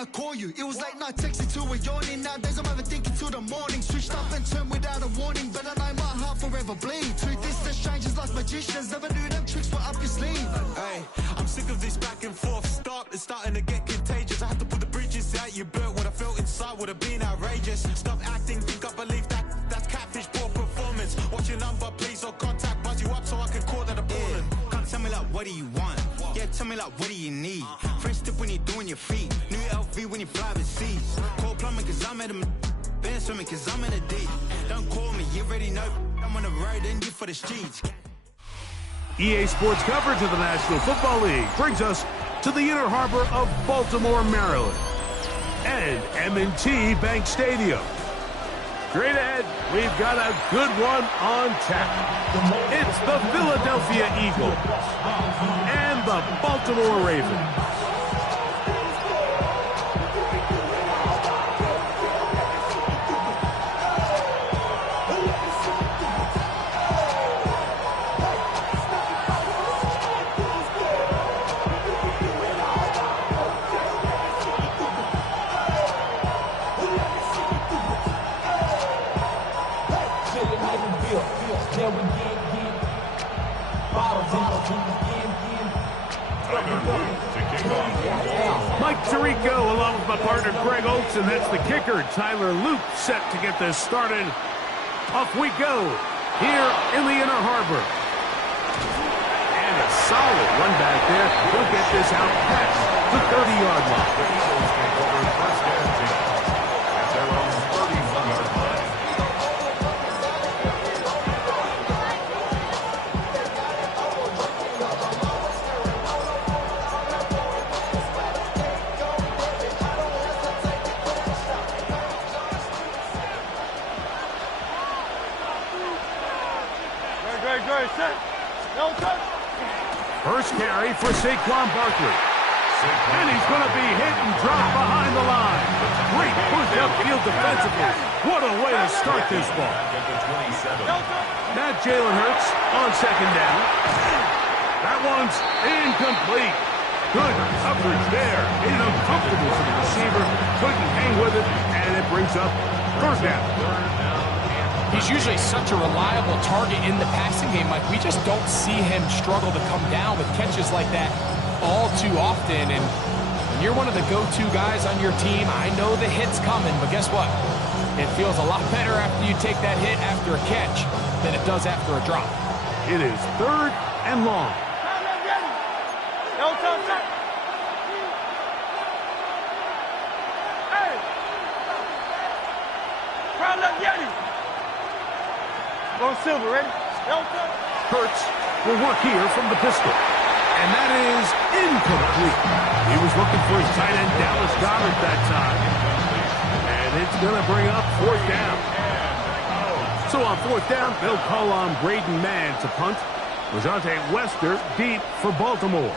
I call you. It was late night texting to a yawning. Nowadays I'm overthinking till the morning. Switched up and turned without a warning, but I know my heart forever bleed. Truth is that strangers like magicians never knew them tricks were up your sleeve. Hey, I'm sick of this back and forth. It's starting to get contagious. I had to put the bridges out you built. What I felt inside would have been outrageous. Stop acting, think I believe that's catfish, poor performance. What's your number, please, or contact, buzz you up so I can call that a ballin'. Come tell me like, what do you want? Yeah, tell me like, what do you need? French tip when you're doing your feet. New LV when you fly overseas. Call plumbing cause I'm at a been swimming cause I'm in a deep. Don't call me, you already know. I'm on the road and you for the streets. EA Sports coverage of the National Football League brings us to the inner harbor of Baltimore, Maryland, and M&T Bank Stadium. Straight ahead, we've got a good one on tap. It's the Philadelphia Eagles and the Baltimore Ravens. Mike Tirico along with my partner Greg Olson. That's the kicker. Tyler Luke set to get this started. Off we go here in the inner harbor. And a solid one back there. He'll get this out past the 30-yard line. First carry for Saquon Barkley. And he's going to be hit and dropped behind the line. Great push upfield defensively. What a way to start this ball. Now Jalen Hurts on second down. That one's incomplete. Good coverage there. Made it uncomfortable for the receiver. Couldn't hang with it, and it brings up first down. He's usually such a reliable target in the passing game, Mike. We just don't see him struggle to come down with catches like that all too often. And when you're one of the go-to guys on your team, I know the hit's coming, but guess what? It feels a lot better after you take that hit after a catch than it does after a drop. It is 3rd and long. Silver, ready? Hurts will work here from the pistol. And that is incomplete. He was looking for his tight end, Dallas Goedert, that time. And it's going to bring up 4th down. So on 4th down, they'll call on Braden Mann to punt. Rajante Wester deep for Baltimore.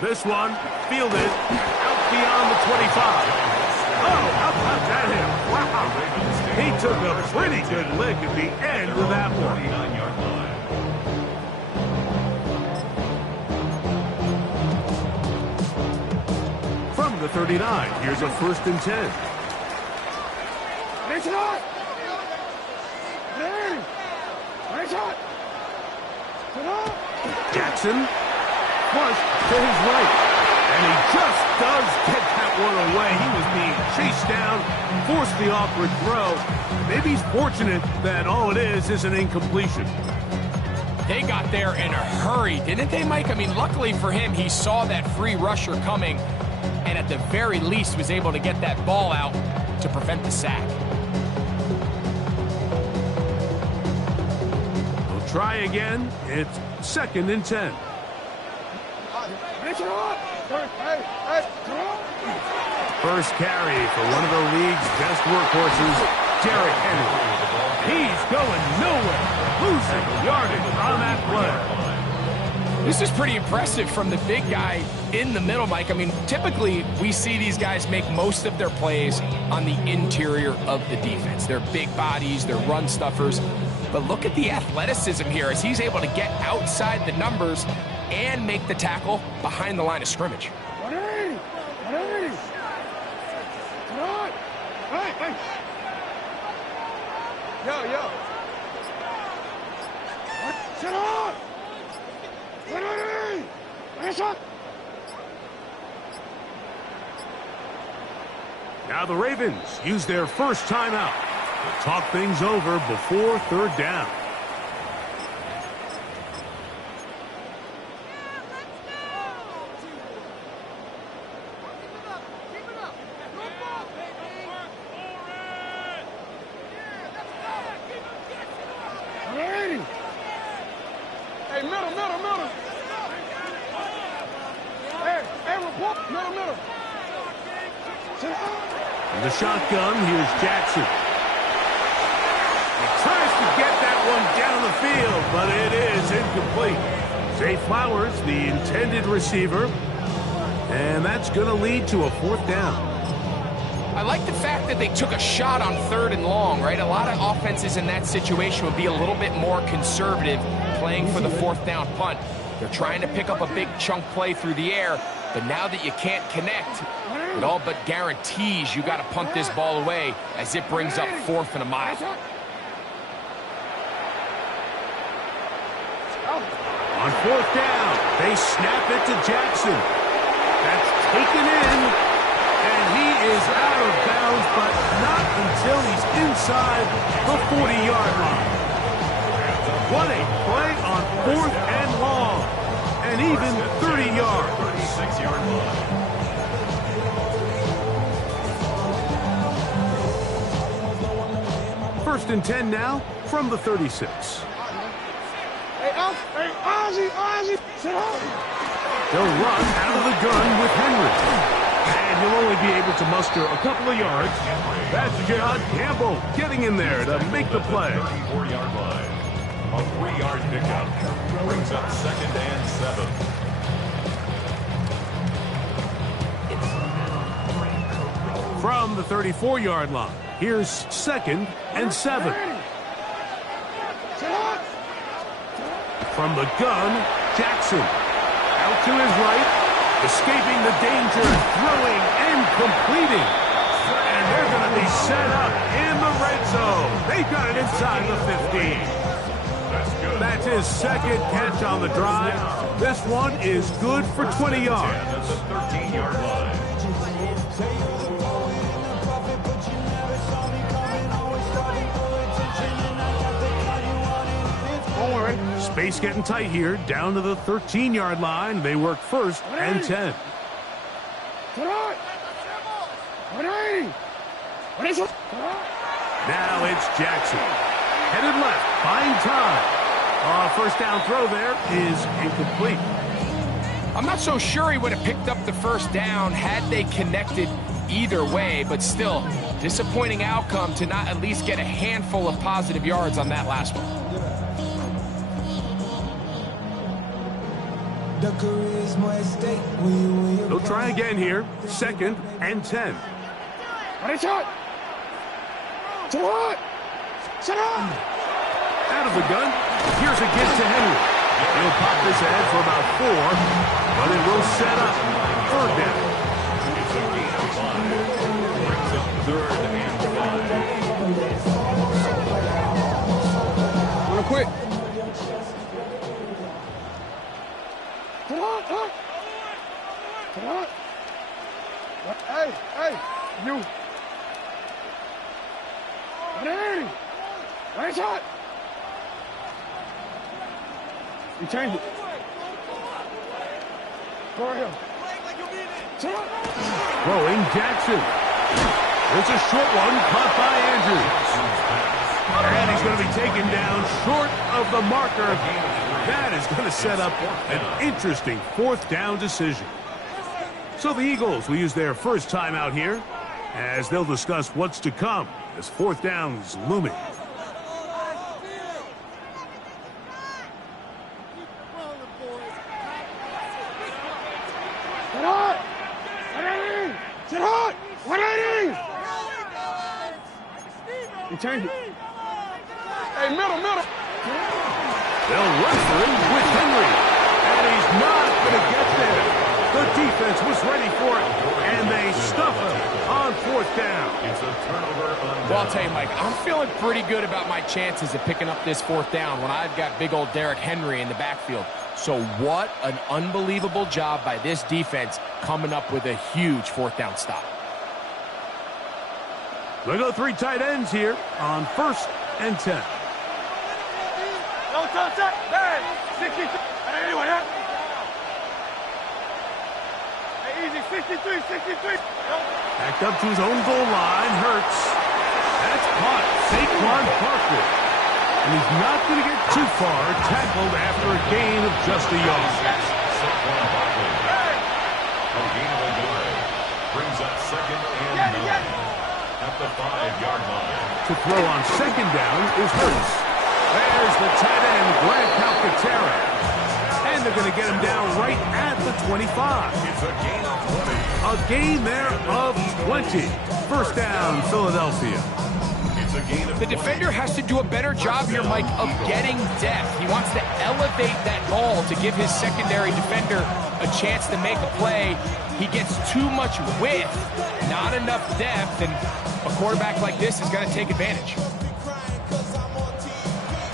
This one fielded out beyond the 25. Oh, how about that hit? Wow. He took a pretty good lick at the end of that one. From the 39, here's a 1st and 10. Jackson flush to his right. And he just does get that one away. He was being chased down, forced the awkward throw. Maybe he's fortunate that all it is an incompletion. They got there in a hurry, didn't they, Mike? I mean, luckily for him, he saw that free rusher coming and at the very least was able to get that ball out to prevent the sack. We'll try again. It's 2nd and 10. First carry for one of the league's best workhorses, Derrick Henry. He's going nowhere, losing yardage on that play. This is pretty impressive from the big guy in the middle, Mike. I mean, typically we see these guys make most of their plays on the interior of the defense. They're big bodies, they're run stuffers. But look at the athleticism here as he's able to get outside the numbers and make the tackle behind the line of scrimmage. 180! 180! Come on! Hey! Yo! Sit on! 180! Nice up! Now the Ravens use their first timeout to talk things over before third down. Hey, middle. Hey, report. Middle. In the shotgun, here's Jackson. He tries to get that one down the field, but it is incomplete. Zay Flowers, the intended receiver, and that's going to lead to a fourth down. I like the fact that they took a shot on 3rd and long, right? A lot of offenses in that situation would be a little bit more conservative playing for the 4th down punt. They're trying to pick up a big chunk play through the air, but now that you can't connect, it all but guarantees you got to punt this ball away as it brings up 4th and a mile. On 4th down, they snap it to Jackson. That's taken in. And he is out of bounds, but not until he's inside the 40-yard line. What a play on 4th and long, and even 30 yards. 36-yard line. First and 10 now from the 36. Hey, Ozzie, sit down. They'll run out of the gun with Henry. And he'll only be able to muster a couple of yards. That's John Campbell getting in there to make the play. 34-yard line. A 3-yard pickup. Brings up 2nd and 7. From the 34-yard line, here's 2nd and 7. From the gun, Jackson. Out to his right. Escaping the danger, throwing and completing. And they're going to be set up in the red zone. They've got it inside the 15. That's his 2nd catch on the drive. This one is good for 20 yards. That's a 13-yard line. Space getting tight here, down to the 13-yard line. They work 1st and 10. Now it's Jackson. Headed left, buying time. First down throw there is incomplete. I'm not so sure he would have picked up the first down had they connected either way, but still, disappointing outcome to not at least get a handful of positive yards on that last one. They'll try again here. 2nd and 10. Out of the gun. Here's a give to Henry. He'll pop this ahead for about 4, but it will set up 3rd down. It's a gain of 5. Brings up 3rd and 5. Real quick. Come on. Hey, you. Hey, nice shot. You changed it. Go ahead. Throwing Jackson. It's a short one caught by Andrews. And he's going to be taken down short of the marker. That is going to set up an interesting 4th down decision. So the Eagles will use their first timeout here as they'll discuss what's to come as 4th down is looming. Get hot! 180! Get hot! 180! You changed it. Hey, middle. They'll run for him with Henry. And he's not defense was ready for it, and they stuff him on 4th down. It's a turnover on Well, I'll tell you, Mike, I'm feeling pretty good about my chances of picking up this 4th down when I've got big old Derrick Henry in the backfield. So what an unbelievable job by this defense coming up with a huge 4th down stop. They go 3 tight ends here on 1st and 10. No touch up. Hey, 63. Anyway, yeah. Hey, easy. 63, 63. Backed up to his own goal line. Hurts. That's caught. Saquon Barkley. And he's not going to get too far. Tackled after a gain of just a yard. Saquon Barkley. A gain of a yard. Brings up 2nd and 9 at the 5-yard line. To throw on 2nd down is Hurts. There's the tight end, Grant Calcaterra. And they're going to get him down right at the 25. It's a gain of 20. A gain there of 20. 1st down, Philadelphia. It's a gain of The defender has to do a better job here, Mike, of getting depth. He wants to elevate that ball to give his secondary defender a chance to make a play. He gets too much width, not enough depth, and a quarterback like this is going to take advantage.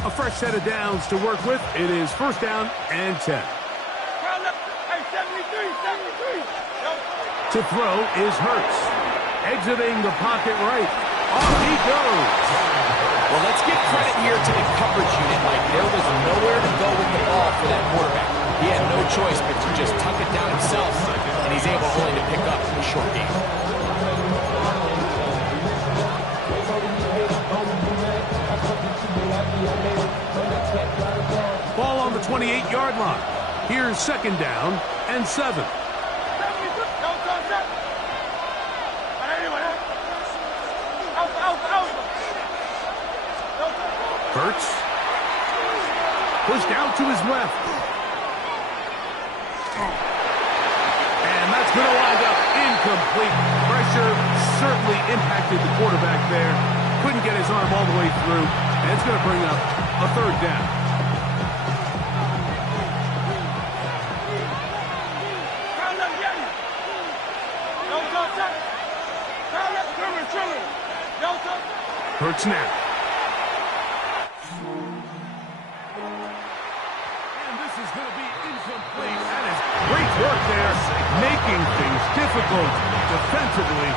A fresh set of downs to work with. It is 1st down and 10. Hey, 73, 73. To throw is Hurts. Exiting the pocket right. Off he goes. Well, let's give credit here to the coverage unit, Mike. There was nowhere to go with the ball for that quarterback. He had no choice but to just tuck it down himself, and he's able only to pick up a short gain. Ball on the 28-yard line. Here's 2nd down and 7. Hurts. Pushed out to his left. And that's going to wind up incomplete. Pressure certainly impacted the quarterback there. Couldn't get his arm all the way through. And it's going to bring up a 3rd down. Hurts now. And this is going to be incomplete. That is great work there, making things difficult defensively.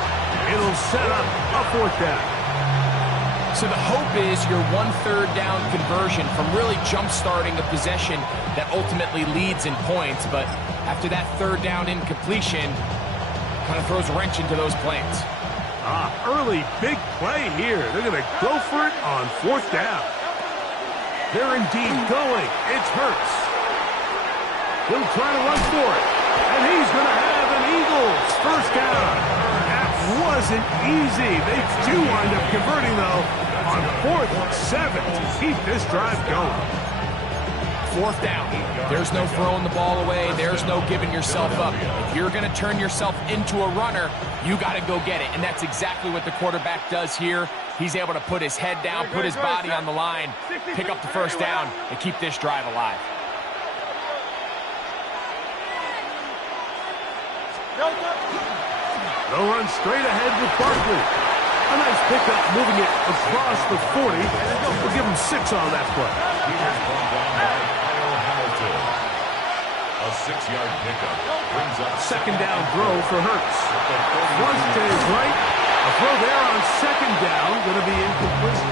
It'll set up a 4th down. So the hope is your 1/3 down conversion from really jump-starting a possession that ultimately leads in points. But after that 3rd down incompletion, kind of throws a wrench into those plans. Early big play here. They're going to go for it on 4th down. They're indeed going. It's Hurts. He'll try to run for it. And he's going to have an Eagles 1st down. That wasn't easy. They do wind up converting, though, on 4th and 7 to keep this drive going. 4th down. There's no throwing the ball away. There's no giving yourself up. If you're going to turn yourself into a runner, you got to go get it. And that's exactly what the quarterback does here. He's able to put his head down, put his body on the line, pick up the 1st down, and keep this drive alive. They'll run straight ahead with Barkley. A nice pickup, moving it across the 40. We'll give him 6 on that play. Here's ball down by Kyle Hamilton. A 6-yard pickup brings up 2nd down throw for Hurts. Runs to his right. A throw there on 2nd down. Going to be incomplete.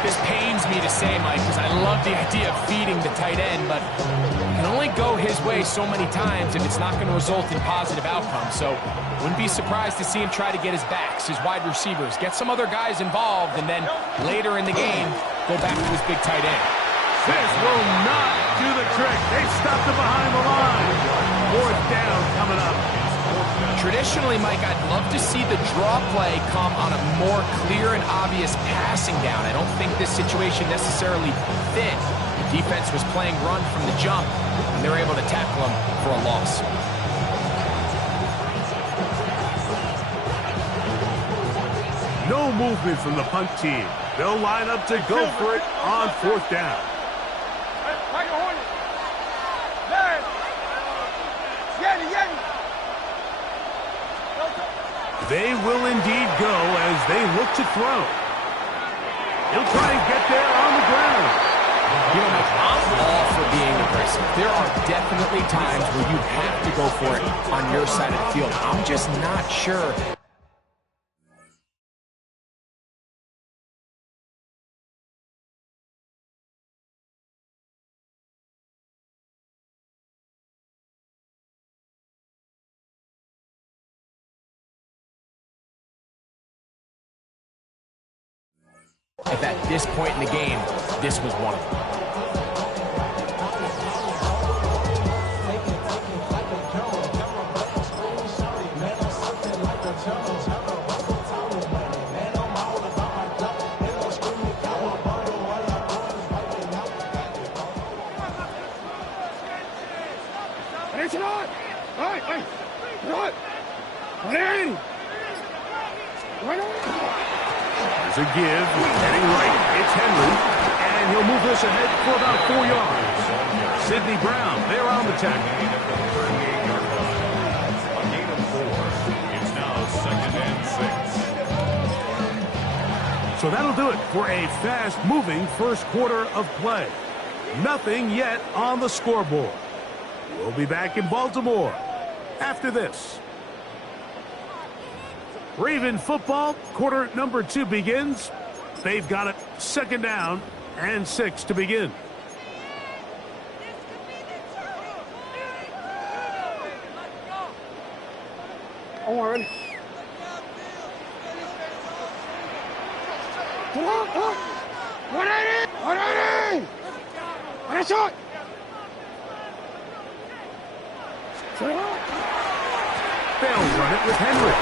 This pains me to say, Mike, because I love the idea of feeding the tight end, but it can only go his way so many times if it's not going to result in positive outcomes. So wouldn't be surprised to see him try to get his backs, his wide receivers, get some other guys involved, and then later in the game, go back to his big tight end. This will not do the trick. They stopped it behind the line. 4th down coming up. Traditionally, Mike, I'd love to see the draw play come on a more clear and obvious passing down. I don't think this situation necessarily fit. The defense was playing run from the jump, and they're able to tackle him for a loss. No movement from the punt team. They'll line up to go for it on 4th down. Like a hornet. Man. Yeti, Yeti. They will indeed go as they look to throw. He'll try and get there on the ground. You know, Mike, I'm all for being aggressive. There are definitely times where you have to go for it on your side of the field. I'm just not sure. If at this point in the game, this was one of them. There's a give, heading right, it's Henry, and he'll move this ahead for about 4 yards. Sidney Brown, there on the tackle. A gain of 4. It's now 2nd and 6. So that'll do it for a fast-moving first quarter of play. Nothing yet on the scoreboard. We'll be back in Baltimore after this. Raven football, quarter number 2 begins. They've got it 2nd down and 6 to begin. Owen. Come on, come on. 180! 180! And a shot! They'll run it with Henry.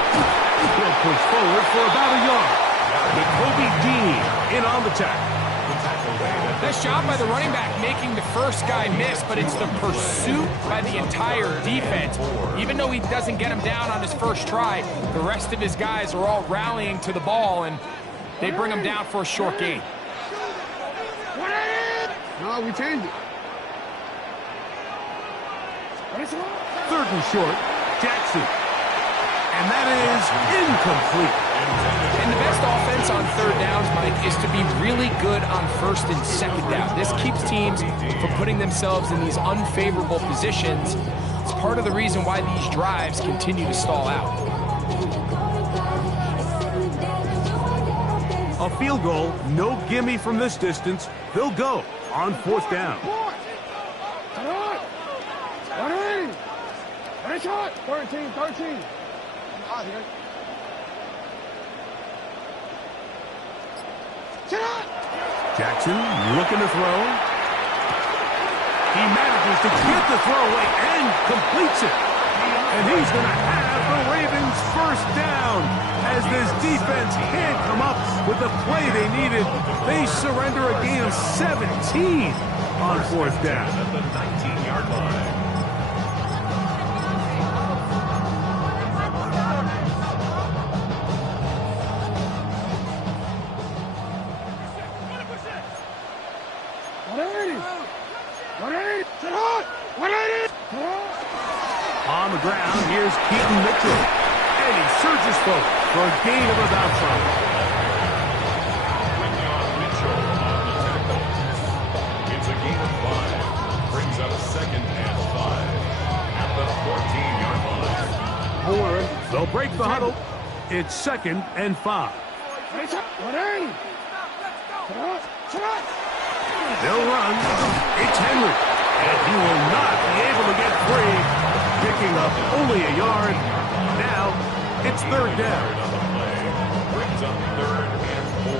He'll push forward for about a yard. Nakobe Dean in on the tackle. Nice job by the running back making the first guy miss, but it's the pursuit by the entire defense. Even though he doesn't get him down on his first try, the rest of his guys are all rallying to the ball, and they bring him down for a short gain. No, we changed it. 3rd and short, Jackson. And that is incomplete. And the best offense on 3rd downs, Mike, is to be really good on 1st and 2nd down. This keeps teams from putting themselves in these unfavorable positions. It's part of the reason why these drives continue to stall out. A field goal, no gimme from this distance. They'll go on 4th down. 13. Jackson looking to throw. He manages to get the throw away and completes it. And he's going to have the Ravens 1st down as this defense can't come up with the play they needed. They surrender a gain of 17 on 4th down. At the 19-yard line. On the ground, here's Keaton Mitchell. And he surges forward for a gain of about 5. Mitchell on the tackle. It's a gain of 5. Brings up 2nd and 5. At the 14-yard line. They'll break the huddle. It's 2nd and 5. They'll run. It's Henry. And he will not be able to get free. Picking up only a yard. Now it's 3rd down. Brings up 3rd and 4.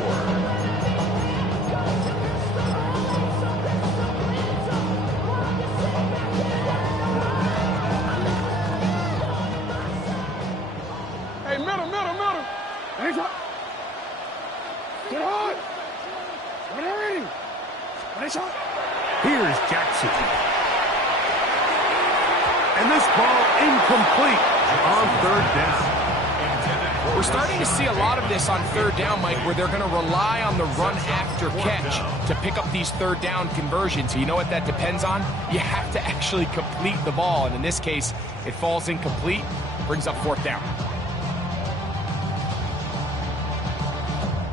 Hey, middle. Get hard. 180. Here's Jackson. And this ball incomplete on 3rd down. We're starting to see a lot of this on 3rd down, Mike, where they're going to rely on the run after catch to pick up these 3rd down conversions. So you know what that depends on? You have to actually complete the ball. And in this case, it falls incomplete, brings up 4th down.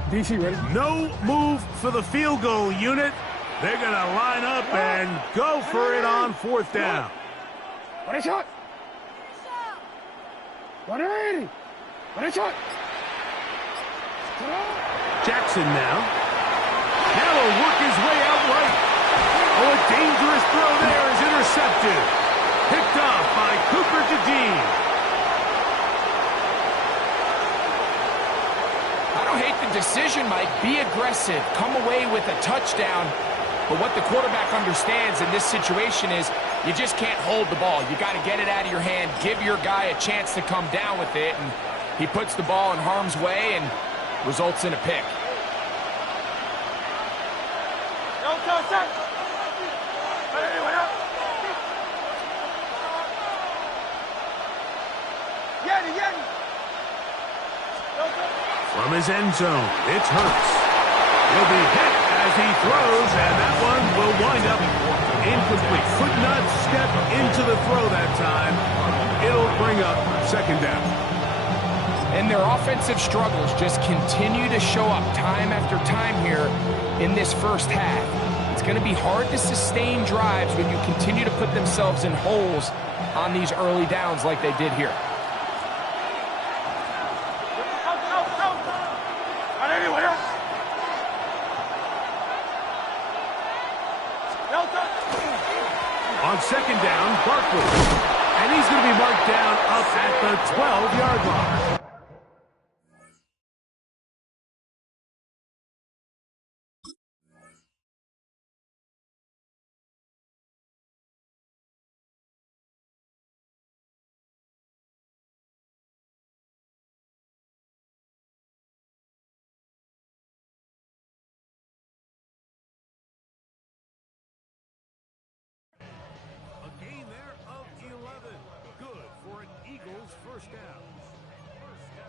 DC, ready? No move for the field goal unit. They're going to line up and go for it on fourth down. What a shot! What a shot! Jackson now. Now will work his way out right. Oh, a dangerous throw there is intercepted. Picked off by Cooper DeJean. I don't hate the decision, Mike. Be aggressive. Come away with a touchdown. But what the quarterback understands in this situation is you just can't hold the ball. You got to get it out of your hand, give your guy a chance to come down with it, and he puts the ball in harm's way and results in a pick. From his end zone, it's Hurts. He'll be hit as he throws, and that one will wind up incomplete. Could not step into the throw that time. It'll bring up second down. And their offensive struggles just continue to show up time after time here in this first half. It's going to be hard to sustain drives when you continue to put themselves in holes on these early downs like they did here. On second down, Barkley. And he's going to be marked down up at the 12-yard line. First down.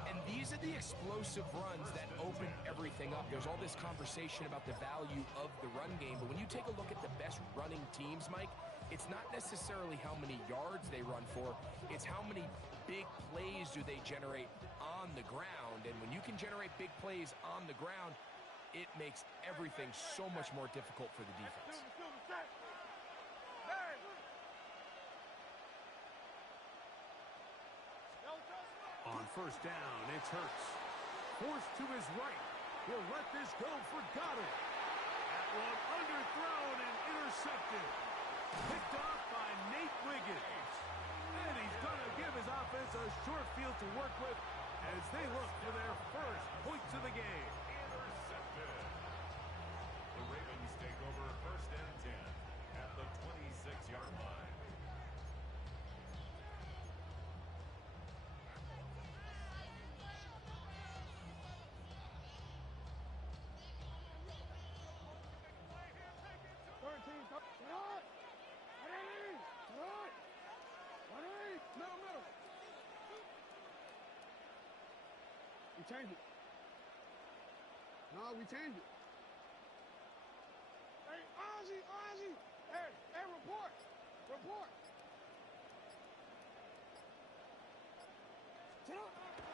And these are the explosive runs that open everything up. There's all this conversation about the value of the run game, but when you take a look at the best running teams, Mike, it's not necessarily how many yards they run for, it's how many big plays do they generate on the ground. And when you can generate big plays on the ground, it makes everything so much more difficult for the defense. On first down, it's Hurts. Forced to his right. He'll let this go for Goddard. That one underthrown and intercepted. Picked off by Nate Wiggins. And he's going to give his offense a short field to work with as they look for their first points of the game. Intercepted. The Ravens take over first and 10 at the 26-yard line. We change it. No, we change it. Hey, Ozzy! Hey, report!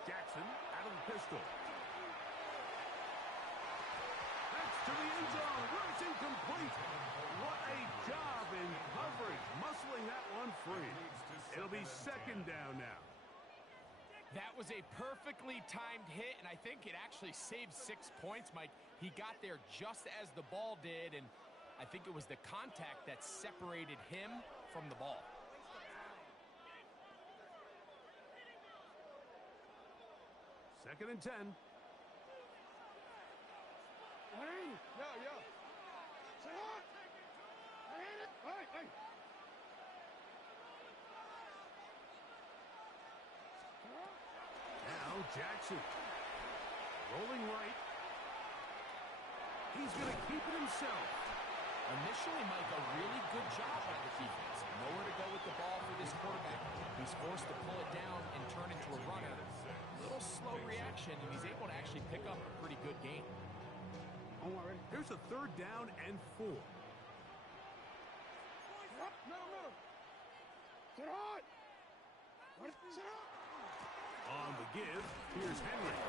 Jackson out of the pistol. That's to the end zone. Runs incomplete. What a job in coverage, muscling that one free. It'll be second down now. That was a perfectly timed hit, and I think it actually saved 6 points, Mike. He got there just as the ball did, and I think it was the contact that separated him from the ball. Second and 10. Yeah. Hey. Now Jackson. Rolling right. He's going to keep it himself. Initially, Mike, a really good job by the defense. Nowhere to go with the ball for this quarterback. He's forced to pull it down and turn into a runner. Little slow reaction, and he's able to actually pick up a pretty good game. Here's a third down and 4. No. Sit on! On the give, here's Henry.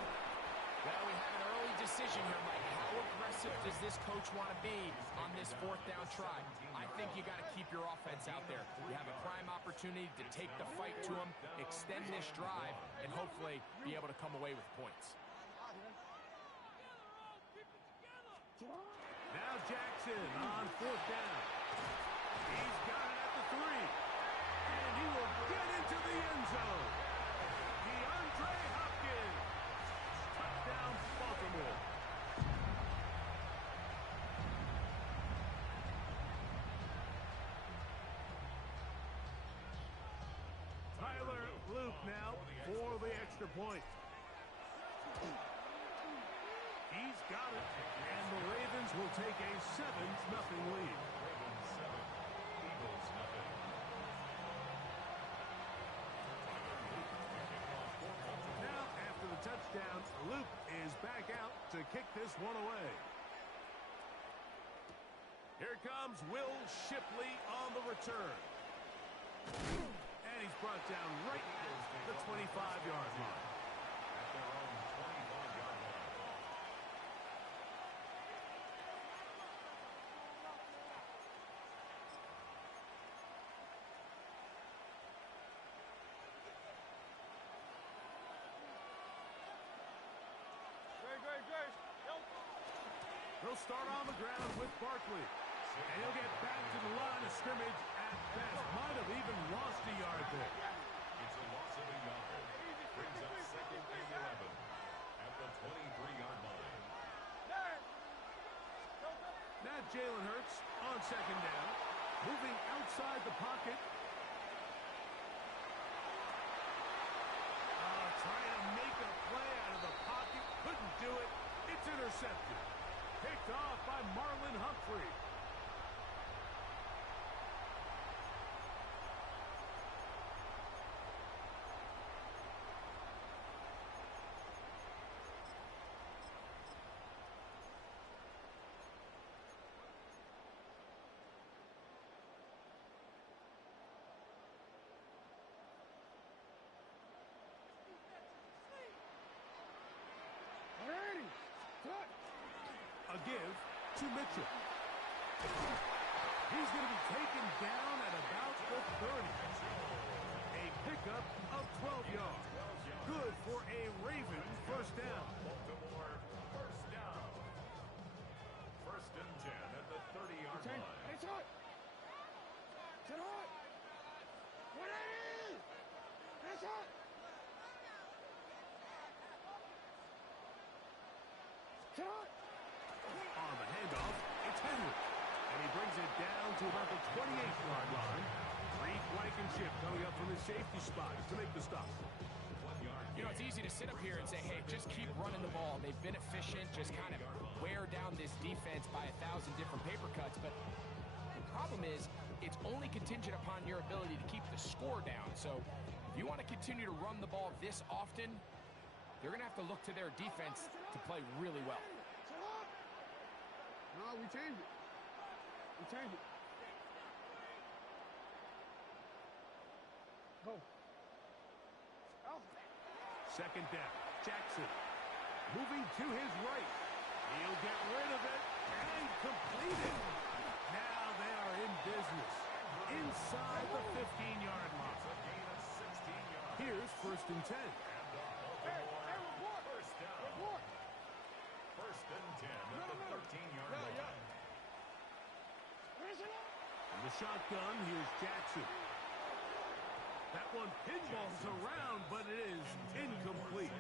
Well, we have an early decision here, Mike. How aggressive does this coach want to be on this fourth down try? I think you got to keep your offense out there. You have a prime opportunity to take the fight to them, extend this drive, and hopefully be able to come away with points. Now Jackson on fourth down. He's got it at the 3. And he will get into the end zone. DeAndre Hopkins. Touchdown, Baltimore. Tyler Luke now for the extra point. He's got it, and the Ravens will take a 7-0 lead. Ravens 7, Eagles nothing. Now, after the touchdown, Luke is back out to kick this one away. Here comes Will Shipley on the return. And he's brought down right at the 25-yard line. At their own 25-yard line. He'll start on the ground with Barkley. And he'll get back to the line of scrimmage at best. Might have even lost a yard there. It's a loss of a yard. Brings up 2nd and 11 at the 23-yard line. Now Jalen Hurts on second down. Moving outside the pocket. Trying to make a play out of the pocket. Couldn't do it. It's intercepted. Picked off by Marlon Humphrey. A give to Mitchell. He's going to be taken down at about the 30. A pickup of 12 yards. Good for a Ravens first down. Baltimore first down. 1st and 10 at the 30-yard line. It's hot. It's hot. 180. It's hot. It's hot. On the handoff, it's Henry. And he brings it down to about the 28-yard line. Reed Blankenship coming up from his safety spot to make the stop. 1 yard. You know, it's easy to sit up here and say, hey, just keep running the ball. They've been efficient, just kind of wear down this defense by 1,000 different paper cuts. But the problem is, it's only contingent upon your ability to keep the score down. So if you want to continue to run the ball this often, they're going to have to look to their defense to play really well. No, we changed it. We changed it. Go. Out. Second down, Jackson. Moving to his right. He'll get rid of it and complete it. Now they are in business. Inside the 15-yard line. It's a gain of 16 yards. Here's 1st and 10. And the Baltimore report. first down. Report. 1st and 10 at the 13-yard line. In the shotgun, here's Jackson. That one pinballs around, but it is incomplete.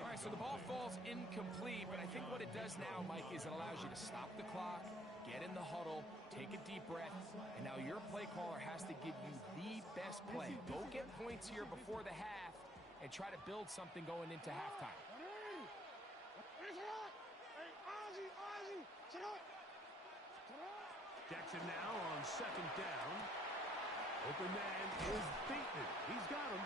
All right, so the ball falls incomplete, but I think what it does now, Mike, is it allows you to stop the clock, get in the huddle, take a deep breath, and now your play caller has to give you the best play. Go get points here before the half and try to build something going into halftime. Jackson now on second down. Open man is beaten. He's got him.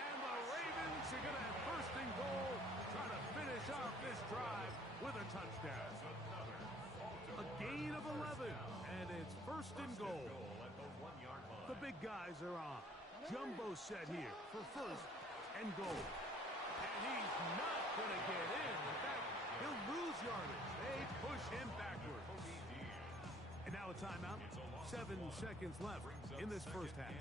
And the Ravens are going to have 1st and goal, trying to finish off this drive with a touchdown. A gain of 11, and it's 1st and goal. At the 1 yard line. The big guys are on. Jumbo set here for 1st and goal. And he's not going to get in. In fact, he'll lose yardage. They push him backwards. And now a timeout. 7 seconds left in this first half.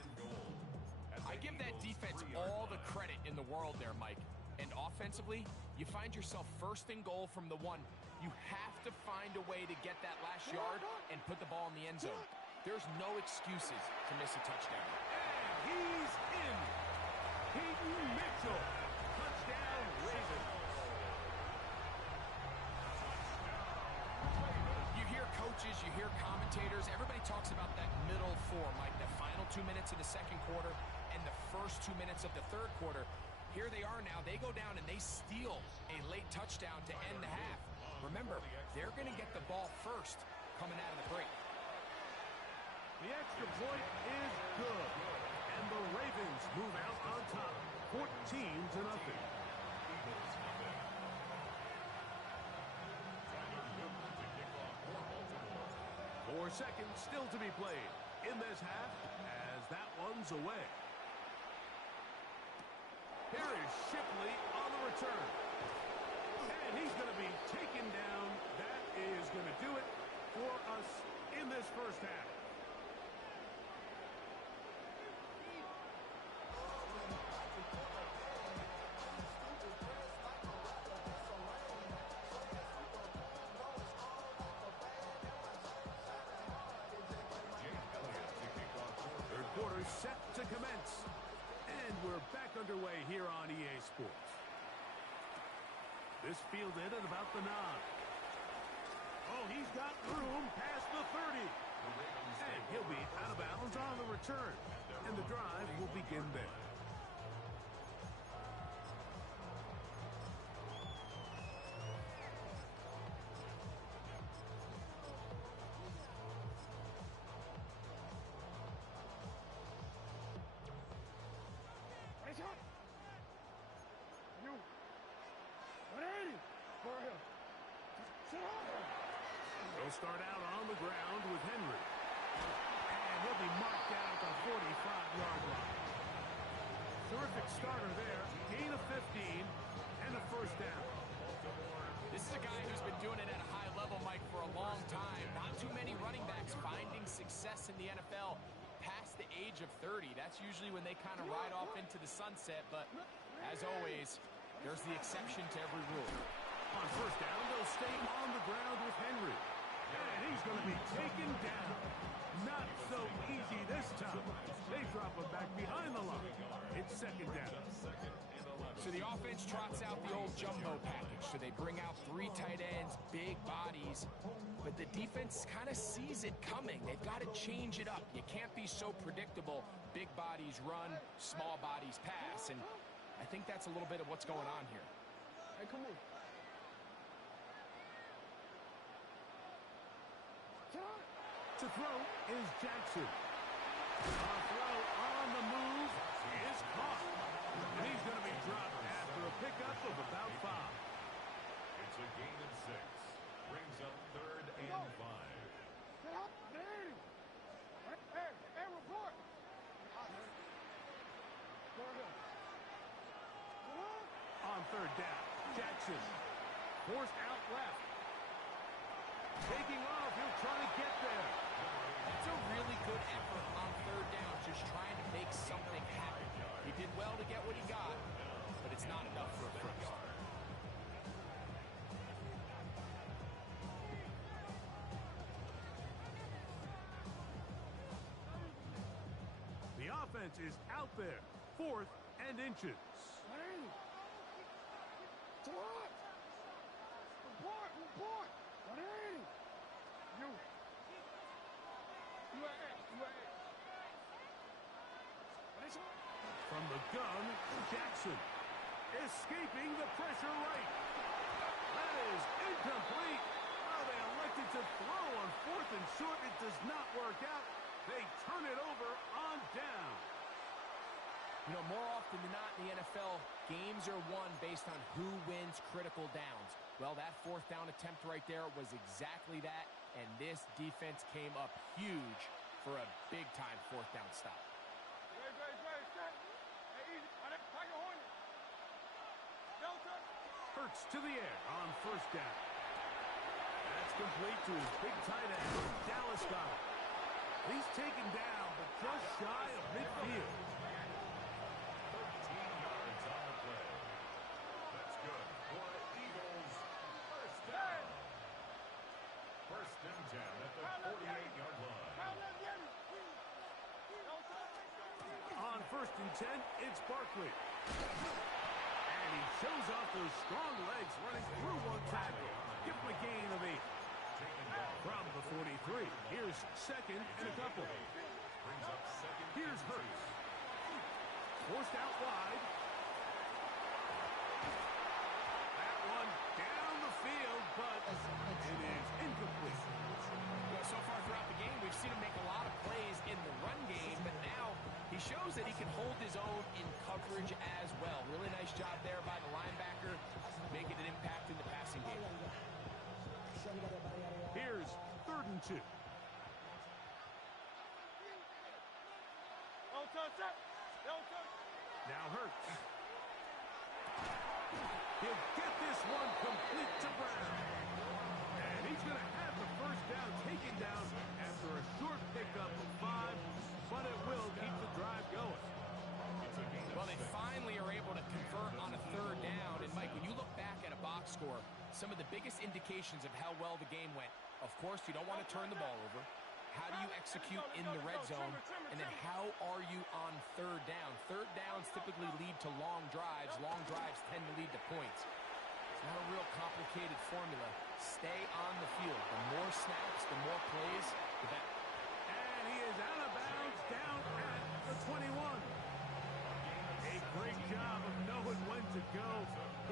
I give that defense all the credit in the world there, Mike. And offensively, you find yourself first and goal from the 1. You have to find a way to get that last yard and put the ball in the end zone. There's no excuses to miss a touchdown. And he's in. Peyton Mitchell. Touchdown, Ravens. You hear coaches, you hear commentators, everybody talks about that middle 4, Mike, the final 2 minutes of the second quarter and the first 2 minutes of the third quarter. Here they are now. They go down and they steal a late touchdown to end the half. Remember, they're going to get the ball first coming out of the break. The extra point is good. And the Ravens move out on top, 14-0. 4 seconds still to be played in this half as that one's away. Here is Shipley on the return. And he's going to be taken down. That is going to do it for us in this first half. Third quarter set to commence. And we're back underway here on EA Sports. This fielded at about the 9. Oh, he's got room past the 30. And he'll be out of bounds on the return. And the drive will begin there. He'll start out on the ground with Henry. And he'll be marked down at the 45-yard line. Terrific starter there. Gain of 15 and a first down. This is a guy who's been doing it at a high level, Mike, for a long time. Not too many running backs finding success in the NFL past the age of 30. That's usually when they kind of ride off into the sunset. But as always, there's the exception to every rule. On first down, they'll stay on the ground with Henry. And he's going to be taken down. Not so easy this time. They drop him back behind the line. It's second down. So the offense trots out the old jumbo package. So they bring out 3 tight ends, big bodies. But the defense kind of sees it coming. They've got to change it up. You can't be so predictable. Big bodies run, small bodies pass. And I think that's a little bit of what's going on here. Hey, come on. To throw is Jackson. A throw on the move is caught. And he's going to be dropped after a pickup of about 5. It's a gain of 6. Brings up 3rd and 5. Get up, man. Hey, report. Go ahead. On 3rd down, Jackson forced out left. Taking off, he'll try to get there. That's a really good effort on 3rd down, just trying to make something happen. He did well to get what he got, but it's not enough for a first. The offense is out there, 4th and inches. Hey! What? Report! Hey! You From the gun, Jackson escaping the pressure right. That is incomplete. Oh, they elected to throw on 4th and short. It does not work out. They turn it over on down. You know, more often than not in the NFL, games are won based on who wins critical downs. Well, that 4th down attempt right there was exactly that, and this defense came up huge for a big-time 4th down stop. Hey, easy. Hurts to the air on first down. That's complete to his big tight end, Dallas Goedert. He's taken down, but just shy of midfield. 13 yards on the play. That's good for the Eagles. First down. First and 10 at the 48-yard line. On first and 10, it's Barkley. And he shows off those strong legs running through one tackle. Give him a gain of 8. From the 43, here's second and a couple. Here's Hurts. Forced out wide. That one down the field, but it is incomplete. Well, so far throughout the game, we've seen him make a lot of plays in the run game, but now he shows that he can hold his own in coverage as well. Really nice job there by the linebacker, making an impact in the passing game. Here's 3rd and 2. Now Hurts. He'll get this one complete to Brown. And he's going to have the first down taken down after a short pickup of 5, but it will keep the drive going. Well, they finally are able to convert on a 3rd down. And, Mike, when you look back at a box score, some of the biggest indications of how well the game went, of course, you don't want to turn the ball over. How do you execute in the red zone? And then how are you on 3rd down? 3rd downs typically lead to long drives. Long drives tend to lead to points. It's not a real complicated formula. Stay on the field. The more snaps, the more plays, the better. And he is out of bounds down at the 21. A great job of knowing when to go.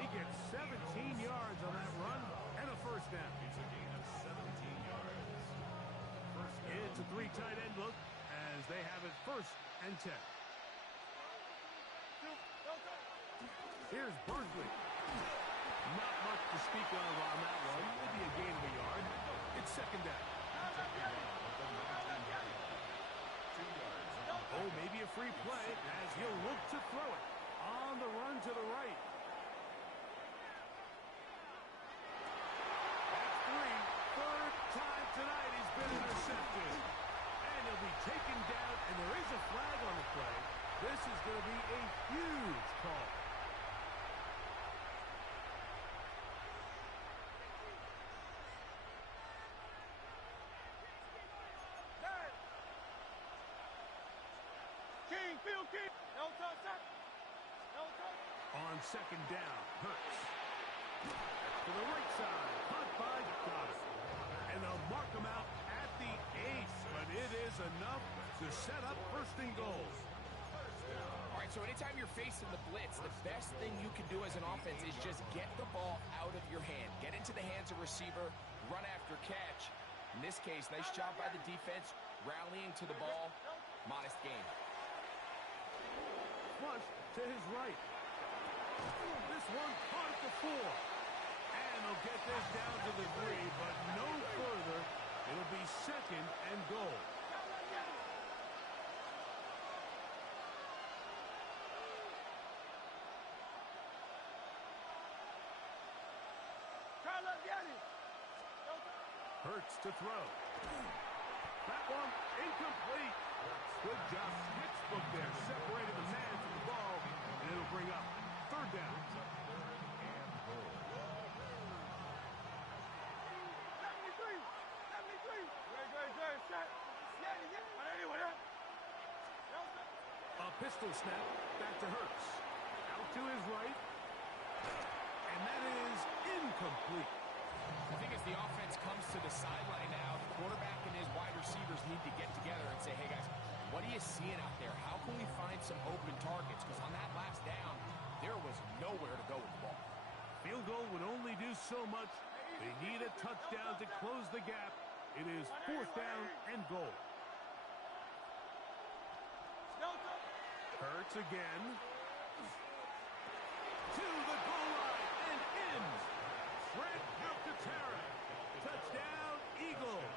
He gets 17 yards on that run and a first down. It's a gain of 17 yards. First down. It's a 3 tight end look as they have it 1st and 10. Here's Barkley. Not much to speak of on that one. Maybe a gain of a yard. It's 2nd down. 2 yards. Oh, maybe a free play as he'll look to throw it on the run to the right. That's 3. 3rd time tonight he's been intercepted. And he'll be taken down, and there is a flag on the play. This is going to be a huge call. On 2nd down, Hurts. To the right side, caught by Goedert. And they'll mark him out at the 8, but it is enough to set up 1st and goal. All right, so anytime you're facing the blitz, the best thing you can do as an offense is just get the ball out of your hand. Get into the hands of receiver, run after catch. In this case, nice job by the defense, rallying to the ball. Modest gain. Flush to his right. This one caught at the 4. And they'll get this down to the 3, but no further. It'll be 2nd and goal. Hurts to throw. That one incomplete. Good job. Textbook there. Separated the man from the ball. And it'll bring up 3rd down. A pistol snap. Back to Hurts. Out to his right. And that is incomplete. I think as the offense comes to the sideline now, the quarterback and his wide receivers need to get together and say, hey, guys, what are you seeing out there? How can we find some open targets? Because on that last down, there was nowhere to go with the ball. Field goal would only do so much. They need a touchdown to close the gap. It is 4th down and goal. Hurts again. To the goal line and in. Fred Alcantara. Touchdown, Eagles.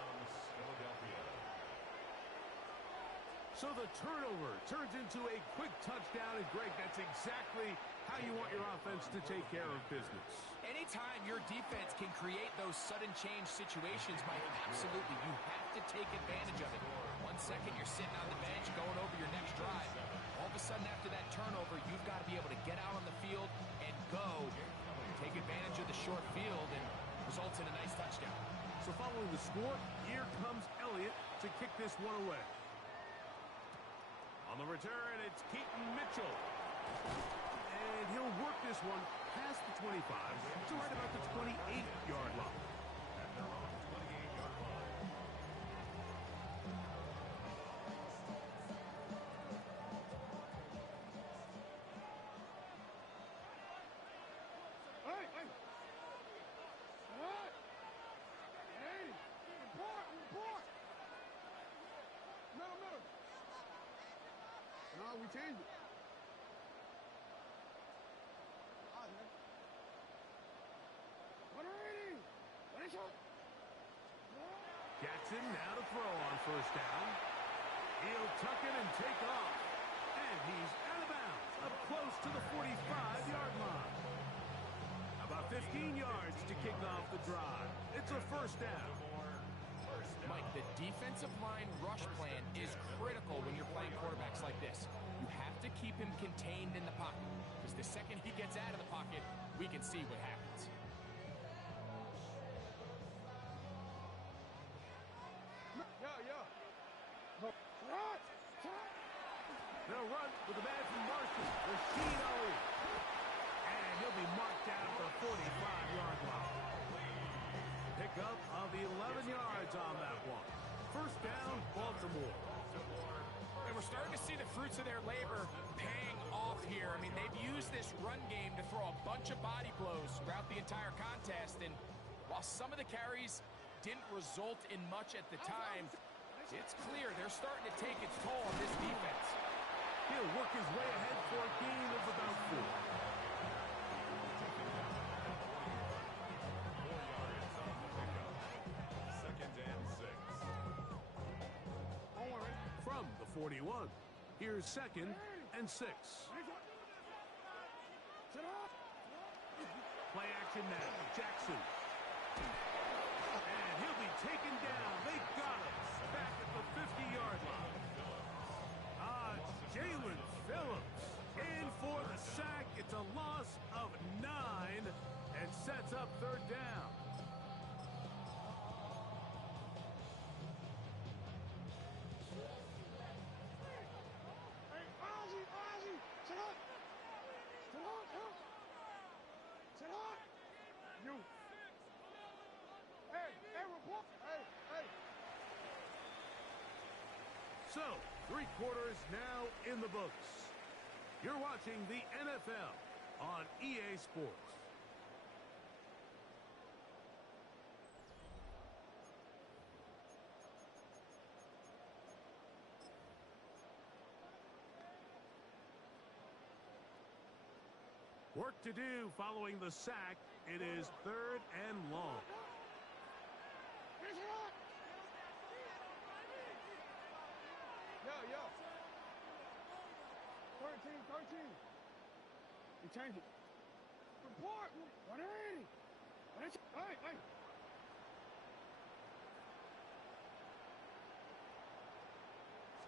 So the turnover turns into a quick touchdown. And Greg, that's exactly how you want your offense to take care of business. Anytime your defense can create those sudden change situations, Mike, absolutely, you have to take advantage of it. 1 second, you're sitting on the bench going over your next drive. All of a sudden, after that turnover, you've got to be able to get out on the field and go. Take advantage of the short field and results in a nice touchdown. So following the score, here comes Elliott to kick this one away. On the return, it's Keaton Mitchell. And he'll work this one past the 25 to right about the 28-yard line. At their own 28-yard line. Hey, hey. What? Hey, report. Middle. No, we changed it. All right, man. 180. What is it? Jackson now to throw on first down. He'll tuck it and take off. And he's out of bounds, up close to the 45-yard line. About 15 yards to kick off the drive. It's a first down. Mike, the defensive line rush plan is critical when you're playing quarterbacks like this. You have to keep him contained in the pocket, because the second he gets out of the pocket, we can see what happens. Yeah. They'll run with the man from Marshall, Rashid Ali. And he'll be marked down at the 45-yard line. Pickup of 11 yards on that one. First down, Baltimore. And we're starting to see the fruits of their labor paying off here. I mean, they've used this run game to throw a bunch of body blows throughout the entire contest. And while some of the carries didn't result in much at the time, it's clear they're starting to take its toll on this defense. He'll work his way ahead for a gain of about 4. From the 41, here's 2nd and 6. Play action now, Jackson. And he'll be taken down. They got him back at the 50-yard line. Jalen Phillips in for the sack. It's a loss of 9 and sets up third down. Ozzy, sit up. You. Hey, report. Hey. So, 3 quarters now in the books. You're watching the NFL on EA Sports. Work to do following the sack. It is 3rd and long. Yeah. 13. You change it. Report. 180. Hey.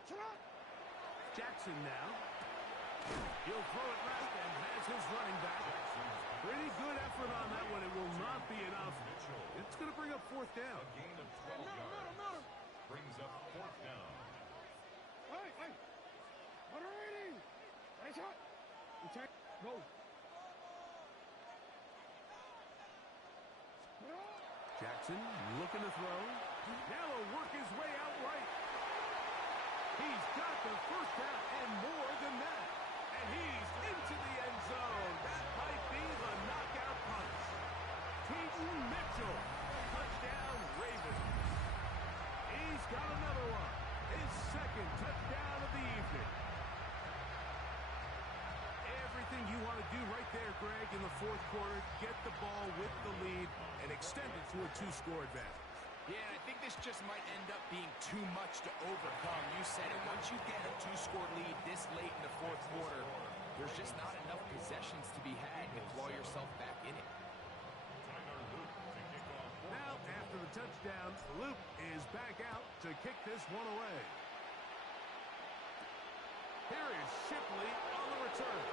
Shut up. Jackson now. He'll throw it left and has his running back. Pretty good effort on that one. It will not be enough. It's going to bring up 4th down. A gain of 12 yards. Brings up 4th down. Hey. 180. Nice shot. You check. Go. Jackson looking to throw. Now he'll work his way out right. He's got the first down and more than that. And he's into the end zone. That might be the knockout punch. Keaton Mitchell. Touchdown, Ravens. He's got another one. His 2nd touchdown of the evening. Everything you want to do right there, Greg, in the 4th quarter. Get the ball with the lead and extend it to a 2-score advantage. Yeah, I think this just might end up being too much to overcome. You said it. Once you get a 2-score lead this late in the 4th quarter, There's just not enough possessions to be had to claw yourself back in it. Tyler Luke to kick off. Now, after the touchdown, Luke is back out to kick this one away. Here is Shipley on the return.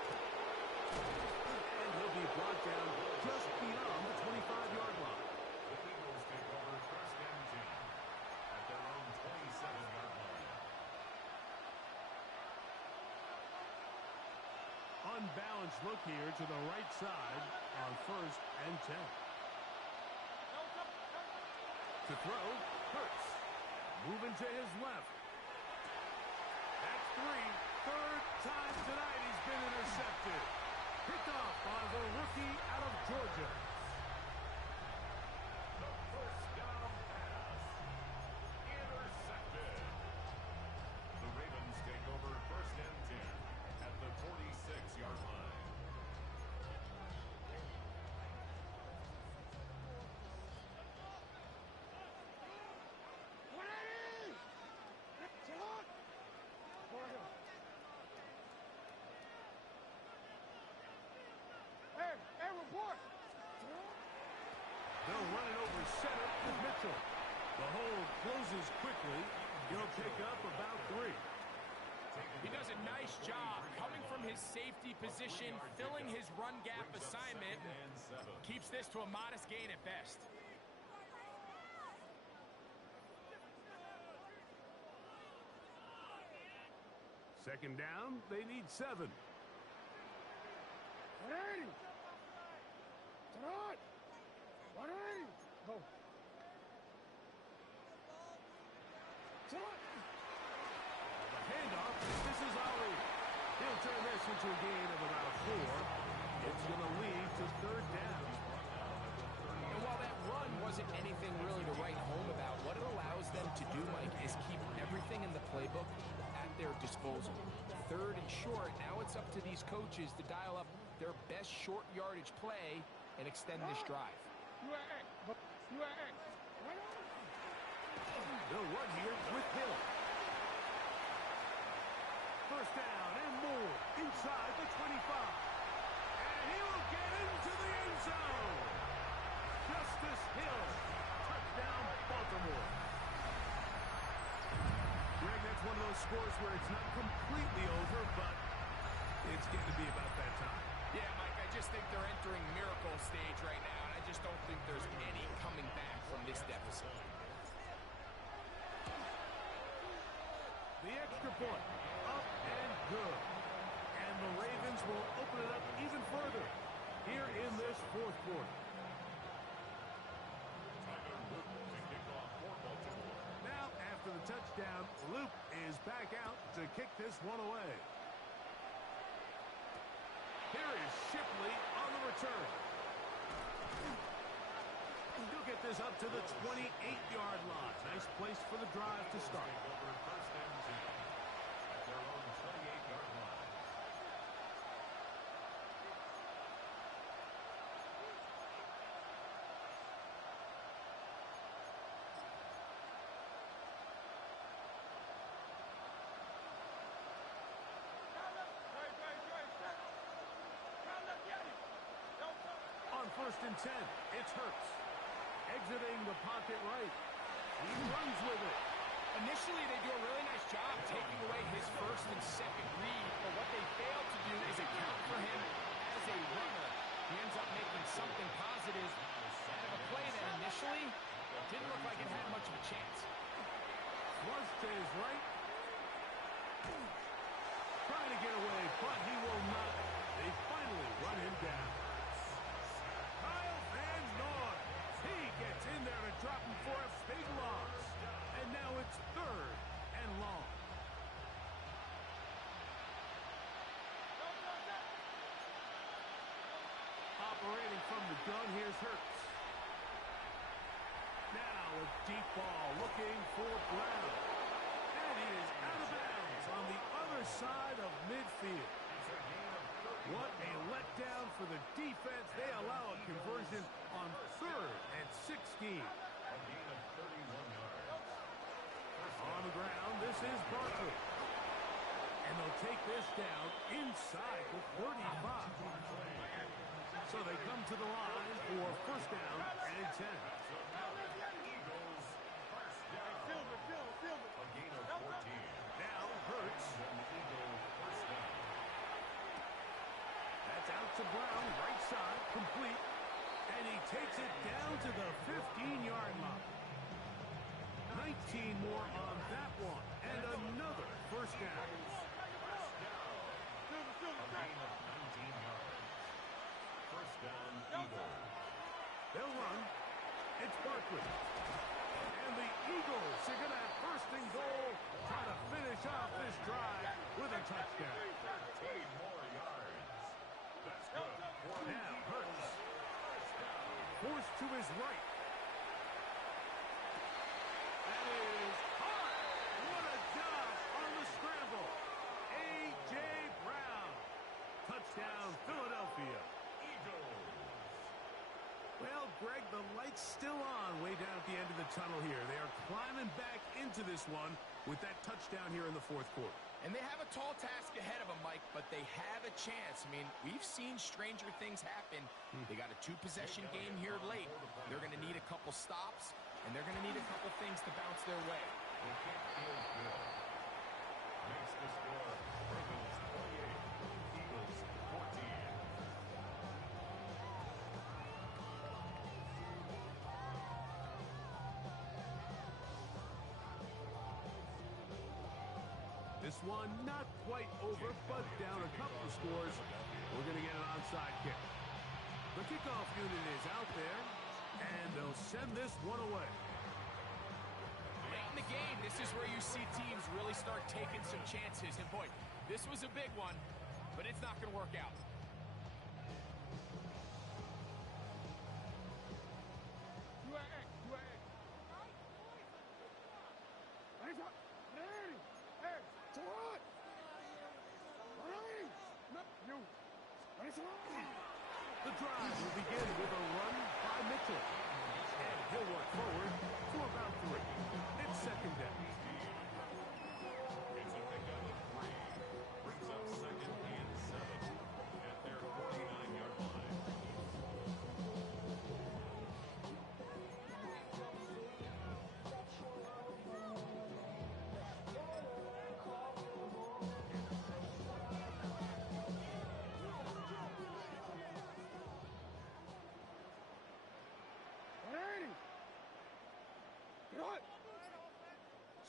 And he'll be brought down just beyond the 25-yard line. The Eagles take over first and 10 at their own 27-yard line. Unbalanced look here to the right side on first and 10. To throw, Hurts. Moving to his left. That's 3. Third time tonight he's been intercepted. Picked off by the rookie out of Georgia. The first down pass. Intercepted. The Ravens take over first and 10 at the 46-yard line. Hey, report! They'll run it over center with Mitchell. The hole closes quickly. He'll pick up about 3. He does a nice job coming from his safety position, filling his run gap assignment. Keeps this to a modest gain at best. Second down, they need 7. 180! Turn! 180! Go. Turn! Handoff. This is Ali. He'll turn this into a gain of about 4. It's going to lead to third down. And while that run wasn't anything really to write home about, what it allows them to do, Mike, is keep everything in the playbook at their disposal. Third and short, now it's up to these coaches to dial up their best short yardage play and extend this drive. They'll run here with Hill. First down and more inside the 25. And he will get into the end zone. Justice Hill. Touchdown, Baltimore. Greg, that's one of those scores where it's not completely over, but it's getting to be about that time. Yeah, Mike, I just think they're entering miracle stage right now, and I just don't think there's any coming back from this deficit. The extra point, up and good. And the Ravens will open it up even further here in this fourth quarter. Tyler Luke to kick off for Baltimore. Now, after the touchdown, Luke is back out to kick this one away. Here is Shipley on the return. He'll get this up to the 28-yard line. Nice place for the drive to start. Take over first and 10 at their own 28-yard line. On first and 10, it's Hurts. Exiting the pocket right. He runs with it. Initially, they do a really nice job taking away his first and second read, but what they fail to do is account for him as a runner. He ends up making something positive out of a play that initially didn't look like it had much of a chance. Flush to his right. Trying to get away, but he will not. They finally run him down. Kyle Van Noy. He gets in there to drop him for a big loss. And now it's third and long. Operating from the gun, here's Hurts. Now a deep ball looking for Brown. And he is out of bounds on the other side of midfield. What a letdown for the defense. They allow a conversion on third and 16. A gain of 31 yards. On the ground, this is Barkley. And they'll take this down inside the 35. So they come to the line for first down and 10. Eagles, first down. A gain of 14. Now Hurts. Eagles, first down. That's out to Brown, right side, complete. And he takes it down to the 15-yard line. 19 more on that one. And another first down. A gain of 19 yards. First down, Eagles. They'll run. It's Barkley. And the Eagles are going to have first and goal. Try to finish off this drive with a touchdown. 13 more yards. That's good. Now Hurts. Forced to his right. That is hard. What a job on the scramble. A.J. Brown. Touchdown, Philadelphia. Eagles. Well, Greg, the light's still on way down at the end of the tunnel here. They are climbing back into this one with that touchdown here in the fourth quarter. And they have a tall task ahead of them, Mike, but they have a chance. I mean, we've seen stranger things happen. They got a two-possession game here late. They're going to need a couple stops, and they're going to need a couple things to bounce their way. The kick is good. Makes the score Eagles 28, Eagles 14. This one not quite over, but down a couple of scores. We're going to get an onside kick. The kickoff unit is out there, and they'll send this one away. Late in the game, this is where you see teams really start taking some chances. And boy, this was a big one, but it's not going to work out. The drive will begin with a run by Mitchell. And he'll work forward for about 3. It's second down. It's a pickup of 3. Brings up second and 7 at their 49-yard line.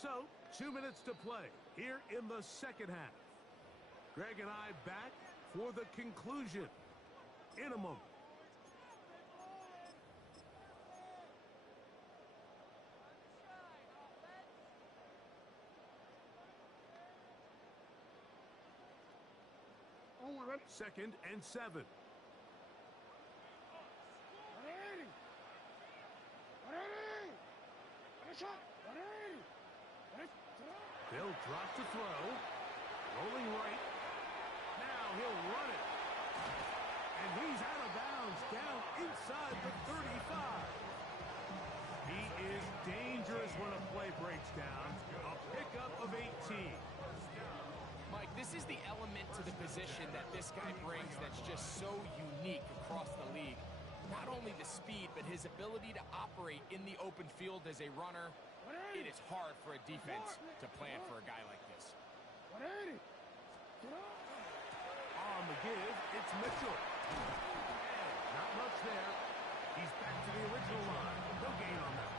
So, 2 minutes to play here in the second half. Greg and I back for the conclusion in a moment. Second and 7. They'll drop to throw. Rolling right. Now he'll run it. And he's out of bounds down inside the 35. He is dangerous when a play breaks down. A pickup of 18. Mike, this is the element to the position that this guy brings that's just so unique across the league. Not only the speed, but his ability to operate in the open field as a runner. It is hard for a defense to plan for a guy like this. On the give, it's Mitchell. And not much there. He's back to the original line. No gain on that.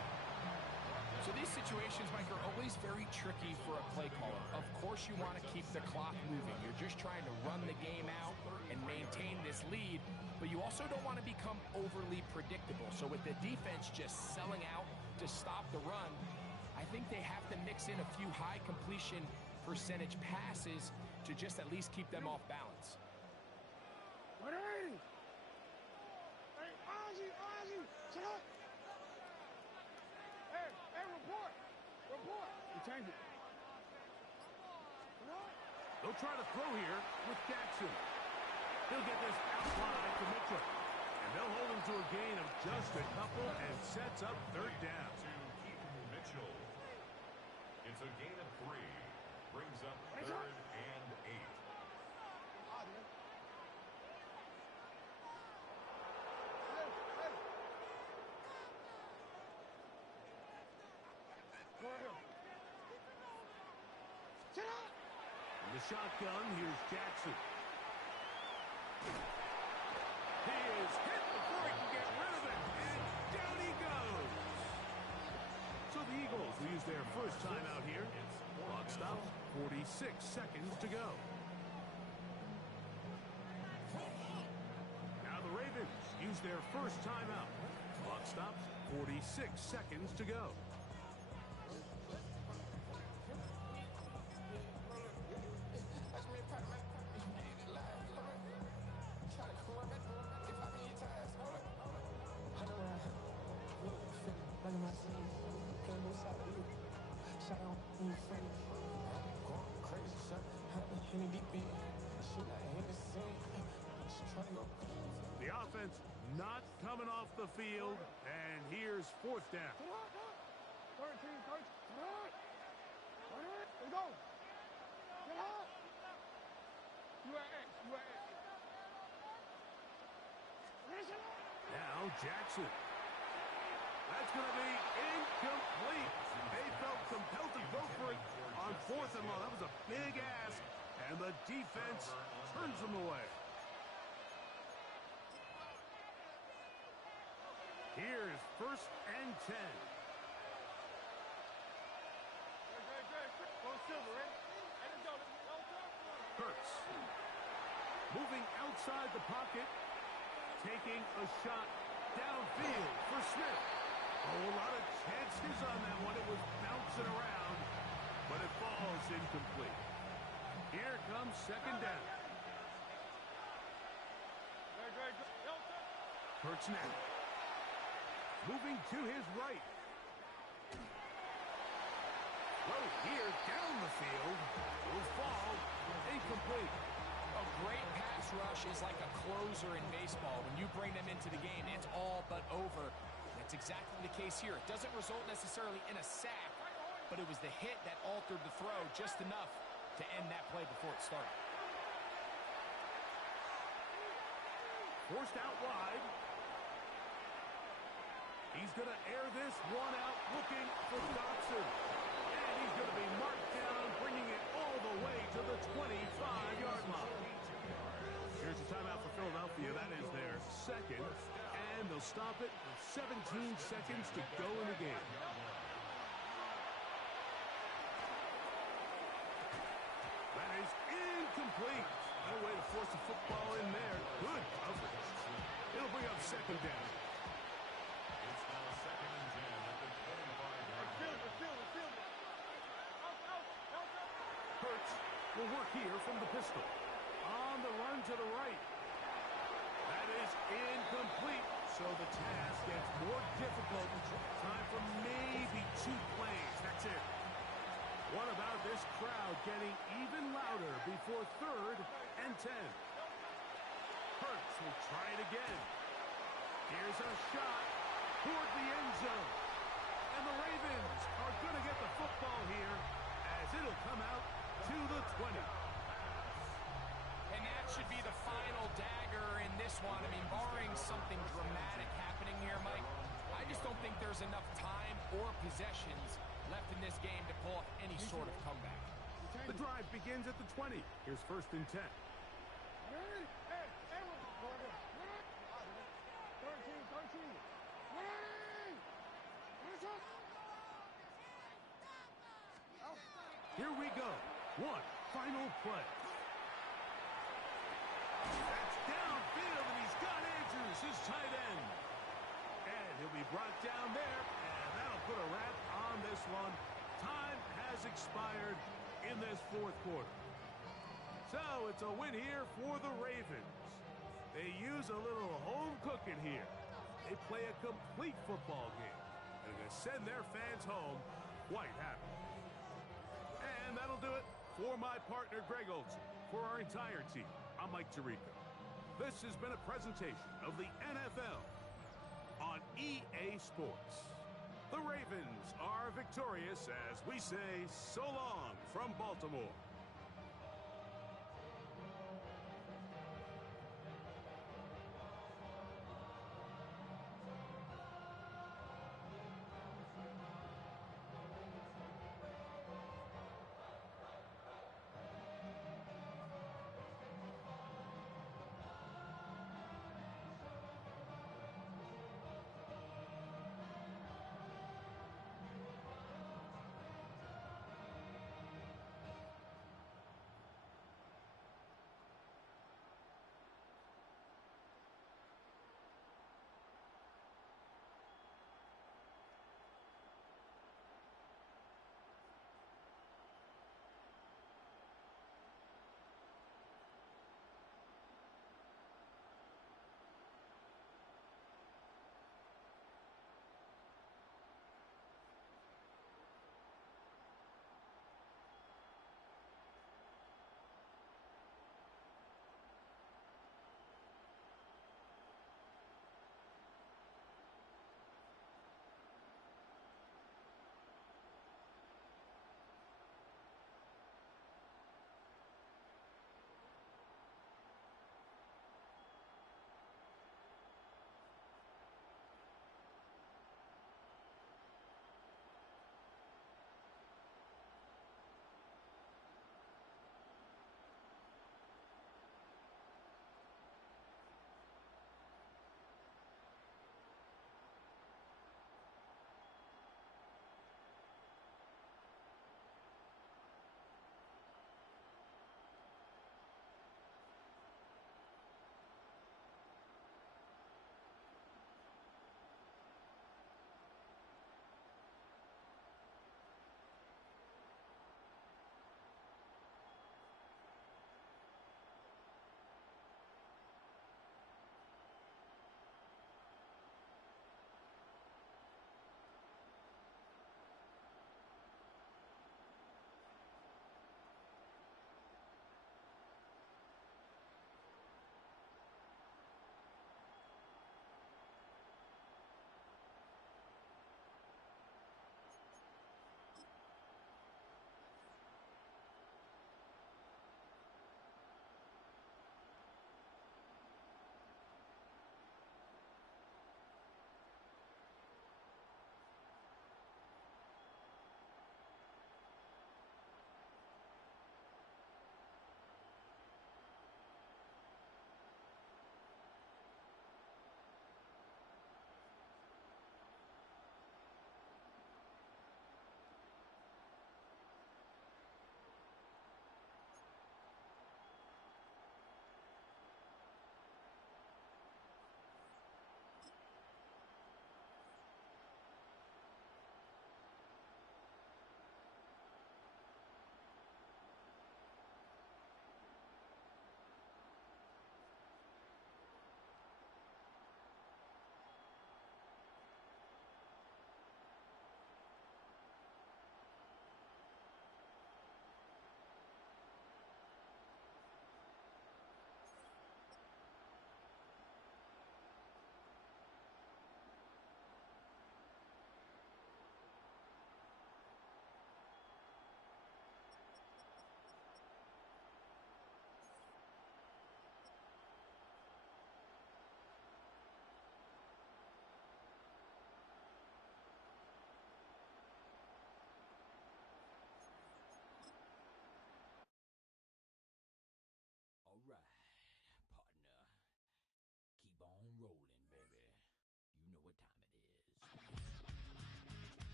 So these situations, Mike, are always very tricky for a play caller. Of course you want to keep the clock moving. You're just trying to run the game out and maintain this lead, but you also don't want to become overly predictable. So with the defense just selling out to stop the run, I think they have to mix in a few high completion percentage passes to just at least keep them off balance. Hey, Ozzy, shut up. Hey, report. You change it. They'll try to throw here with Jackson. He'll get this outside to Mitchell. And they'll hold him to a gain of just a couple and sets up third down. To Keaton Mitchell. It's a gain of 3. Brings up third and 8. The shotgun, here's Jackson. He is hit before he can get rid of it, and down he goes. So the Eagles will use their first timeout here. Clock stops, 46 seconds to go. Now the Ravens use their first timeout. Clock stops, 46 seconds to go. The offense not coming off the field, and here's fourth down. 13, 13. Let's go. Get up. You at X. You at X. Now Jackson. That's going to be incomplete. They felt compelled to go for it on fourth and long. That was a big ask, and the defense turns them away. Here's first and 10. Hurts. Moving outside the pocket. Taking a shot downfield for Smith. Oh, a lot of chances on that one. It was bouncing around, but it falls incomplete. Here comes second down. Hurts now. Moving to his right. Throw here down the field. Will fall incomplete. A great pass rush is like a closer in baseball. When you bring them into the game, it's all but over. That's exactly the case here. It doesn't result necessarily in a sack, but it was the hit that altered the throw just enough to end that play before it started. Forced out wide. He's going to air this one out, looking for Dotson. And he's going to be marked down, bringing it all the way to the 25-yard line. Here's a timeout for Philadelphia. That is their second. And they'll stop it with 17 seconds to go in the game. That is incomplete. No way to force the football in there. Good coverage. It'll bring up second down. It's now second and 10 at the 25-yard line. Hurts will work here from the pistol. On the run to the right. That is incomplete. So the task gets more difficult. Time for maybe 2 plays. That's it. What about this crowd getting even louder before third and 10? Hurts will try it again. Here's a shot toward the end zone. And the Ravens are going to get the football here as it'll come out to the 20. And that should be the final dagger in this one. I mean, barring something dramatic happening here, Mike, I just don't think there's enough time or possessions left in this game to pull off any sort of comeback. The drive begins at the 20. Here's first and 10. 13. Here we go. One final play. That's downfield, and he's got Andrews, his tight end. And he'll be brought down there, and that'll put a wrap on this one. Time has expired in this fourth quarter. So it's a win here for the Ravens. They use a little home cooking here. They play a complete football game, and they're going to send their fans home quite happy. And that'll do it for my partner, Greg Olson. For our entire team, I'm Mike Tirico. This has been a presentation of the NFL on EA Sports. The Ravens are victorious as we say so long from Baltimore.